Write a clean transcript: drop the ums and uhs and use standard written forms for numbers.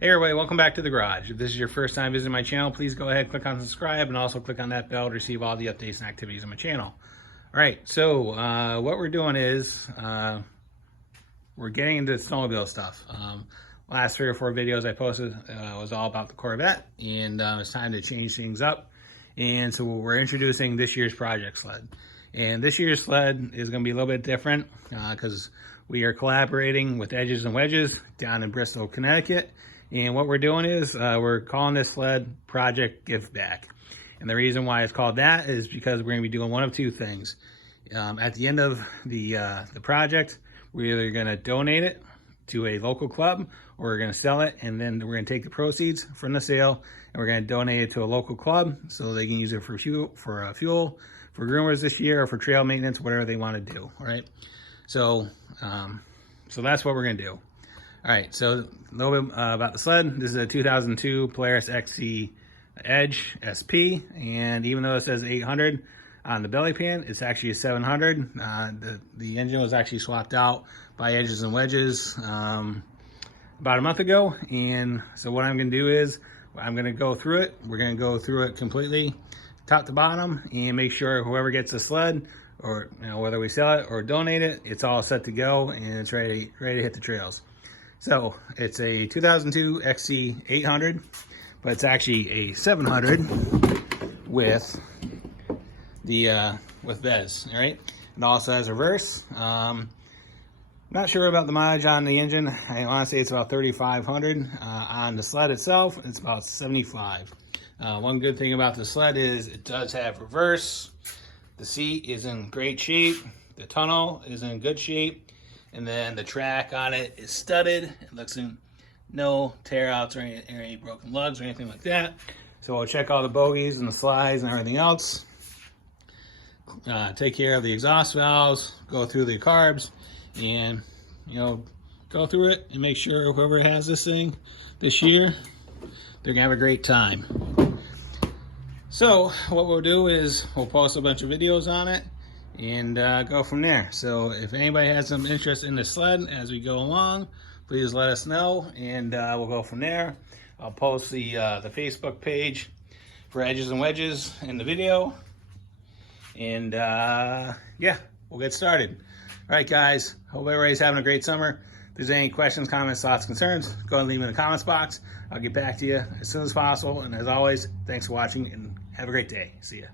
Hey everybody, welcome back to the garage. If this is your first time visiting my channel, please go ahead, click on subscribe, and also click on that bell to receive all the updates and activities on my channel. All right, so what we're doing is we're getting into snowmobile stuff. Last 3 or 4 videos I posted was all about the Corvette, and it's time to change things up. And so we're introducing this year's project sled. And this year's sled is going to be a little bit different because we are collaborating with Edges and Wedges down in Bristol, Connecticut. And what we're doing is we're calling this sled Project Give Back. And the reason why it's called that is because we're going to be doing one of 2 things. At the end of the project, we're either going to donate it to a local club, or we're going to sell it, and then we're going to take the proceeds from the sale and we're going to donate it to a local club so they can use it for fuel, for groomers this year, or for trail maintenance, whatever they want to do. All right. So that's what we're going to do. All right, so a little bit about the sled. This is a 2002 Polaris XC Edge SP, and even though it says 800 on the belly pan, it's actually a 700. The engine was actually swapped out by Edges and Wedges about a month ago, and so what I'm going to do is I'm going to go through it. We're going to go through it completely, top to bottom, and make sure whoever gets the sled, or whether we sell it or donate it, it's all set to go and it's ready to hit the trails. So it's a 2002 XC 800, but it's actually a 700 with the with Vez. All right, it also has reverse. Not sure about the mileage on the engine. I want to say it's about 3,500. On the sled itself, it's about 75. One good thing about the sled is it does have reverse. The seat is in great shape. The tunnel is in good shape. And then the track on it is studded. It looks in no tear outs or any broken lugs or anything like that. So we'll check all the bogeys and the slides and everything else. Take care of the exhaust valves, go through the carbs, and go through it and make sure whoever has this thing this year, they're gonna have a great time. So what we'll do is we'll post a bunch of videos on it and go from there. So if anybody has some interest in the sled as we go along, please let us know, and we'll go from there. I'll post the Facebook page for Edges and Wedges in the video, and yeah, we'll get started. All right, guys, hope everybody's having a great summer. If there's any questions, comments, thoughts, concerns, go ahead and leave them in the comments box. I'll get back to you as soon as possible, and as always, thanks for watching and have a great day. See ya.